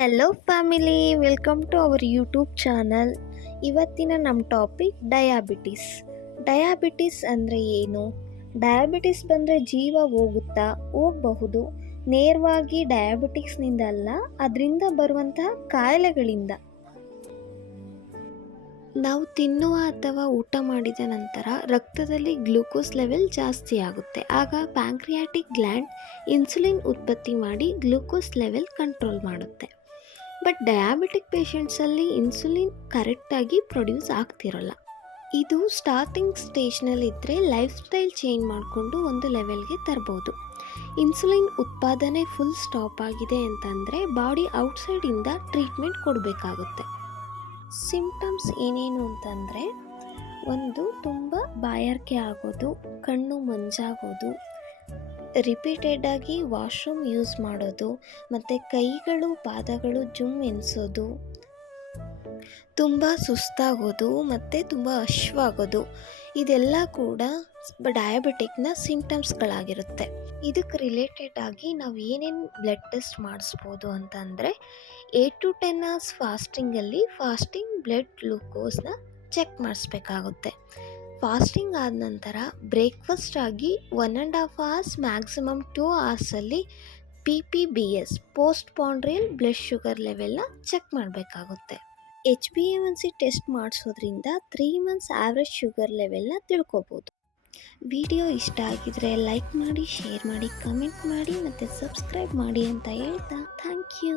Hello family, welcome to our YouTube channel. ಇವತ್ತಿನ ನಮ್ಮ topic diabetes. Diabetes ಅಂದರೆ ಏನು? ಡಯಾಬಿಟಿಸ್ ಬಂದರೆ ಜೀವ ಹೋಗುತ್ತಾ? ಹೋಗಬಹುದು. ನೇರವಾಗಿ ಡಯಾಬಿಟಿಕ್ಸ್ನಿಂದ ಅಲ್ಲ, ಅದರಿಂದ ಬರುವಂತಹ ಕಾಯಿಲೆಗಳಿಂದ. ನಾವು ತಿನ್ನುವ ಅಥವಾ ಊಟ ಮಾಡಿದ ನಂತರ ರಕ್ತದಲ್ಲಿ ಗ್ಲೂಕೋಸ್ ಲೆವೆಲ್ ಜಾಸ್ತಿ ಆಗುತ್ತೆ. ಆಗ ಪ್ಯಾಂಕ್ರಿಯಾಟಿಕ್ ಗ್ಲ್ಯಾಂಡ್ ಇನ್ಸುಲಿನ್ ಉತ್ಪತ್ತಿ ಮಾಡಿ ಗ್ಲೂಕೋಸ್ ಲೆವೆಲ್ ಕಂಟ್ರೋಲ್ ಮಾಡುತ್ತೆ. ಬಟ್ ಡಯಾಬಿಟಿಕ್ ಪೇಷಂಟ್ಸಲ್ಲಿ ಇನ್ಸುಲಿನ್ ಕರೆಕ್ಟಾಗಿ ಪ್ರೊಡ್ಯೂಸ್ ಆಗ್ತಿರಲ್ಲ. ಇದು ಸ್ಟಾರ್ಟಿಂಗ್ ಸ್ಟೇಜ್ನಲ್ಲಿದ್ದರೆ ಲೈಫ್ ಸ್ಟೈಲ್ ಚೇಂಜ್ ಮಾಡಿಕೊಂಡು ಒಂದು ಲೆವೆಲ್ಗೆ ತರ್ಬೋದು. ಇನ್ಸುಲಿನ್ ಉತ್ಪಾದನೆ ಫುಲ್ ಸ್ಟಾಪ್ ಆಗಿದೆ ಅಂತಂದರೆ ಬಾಡಿ ಔಟ್ಸೈಡಿಂದ ಟ್ರೀಟ್ಮೆಂಟ್ ಕೊಡಬೇಕಾಗುತ್ತೆ. ಸಿಂಪ್ಟಮ್ಸ್ ಏನೇನು ಅಂತಂದರೆ, ಒಂದು ತುಂಬ ಬಾಯಾರಿಕೆ ಆಗೋದು, ಕಣ್ಣು ಮಂಜಾಗೋದು, ರಿಪೀಟೆಡಾಗಿ ವಾಶ್ರೂಮ್ ಯೂಸ್ ಮಾಡೋದು, ಮತ್ತು ಕೈಗಳು ಪಾದಗಳು ಜುಮ್ ಎನಿಸೋದು, ತುಂಬ ಸುಸ್ತಾಗೋದು ಮತ್ತು ತುಂಬ ಹಶ್ವಾಗೋದು, ಇದೆಲ್ಲ ಕೂಡ ಡಯಾಬಿಟಿಕ್ನ ಸಿಂಪ್ಟಮ್ಸ್ಗಳಾಗಿರುತ್ತೆ. ಇದಕ್ಕೆ ರಿಲೇಟೆಡ್ ಆಗಿ ನಾವು ಏನೇನು ಬ್ಲಡ್ ಟೆಸ್ಟ್ ಮಾಡಿಸ್ಬೋದು ಅಂತಂದರೆ, 8 to 10 hours ಫಾಸ್ಟಿಂಗಲ್ಲಿ ಫಾಸ್ಟಿಂಗ್ ಬ್ಲಡ್ ಗ್ಲೂಕೋಸ್ನ ಚೆಕ್ ಮಾಡಿಸ್ಬೇಕಾಗುತ್ತೆ. ಫಾಸ್ಟಿಂಗ್ ಆದ ನಂತರ ಬ್ರೇಕ್ಫಾಸ್ಟ್ ಆಗಿ 1.5 hours maximum 2 hours PPBS post prandial blood sugar ಲೆವೆಲ್ನ ಚೆಕ್ ಮಾಡಬೇಕಾಗುತ್ತೆ. HbA1c ಟೆಸ್ಟ್ ಮಾಡಿಸೋದ್ರಿಂದ 3 months ಆವ್ರೇಜ್ ಶುಗರ್ ಲೆವೆಲ್ನ ತಿಳ್ಕೊಬೋದು. ವಿಡಿಯೋ ಇಷ್ಟ ಆಗಿದ್ರೆ ಲೈಕ್ ಮಾಡಿ, ಶೇರ್ ಮಾಡಿ, ಕಮೆಂಟ್ ಮಾಡಿ ಮತ್ತು ಸಬ್ಸ್ಕ್ರೈಬ್ ಮಾಡಿ ಅಂತ ಹೇಳ್ತಾ ಥ್ಯಾಂಕ್ ಯು.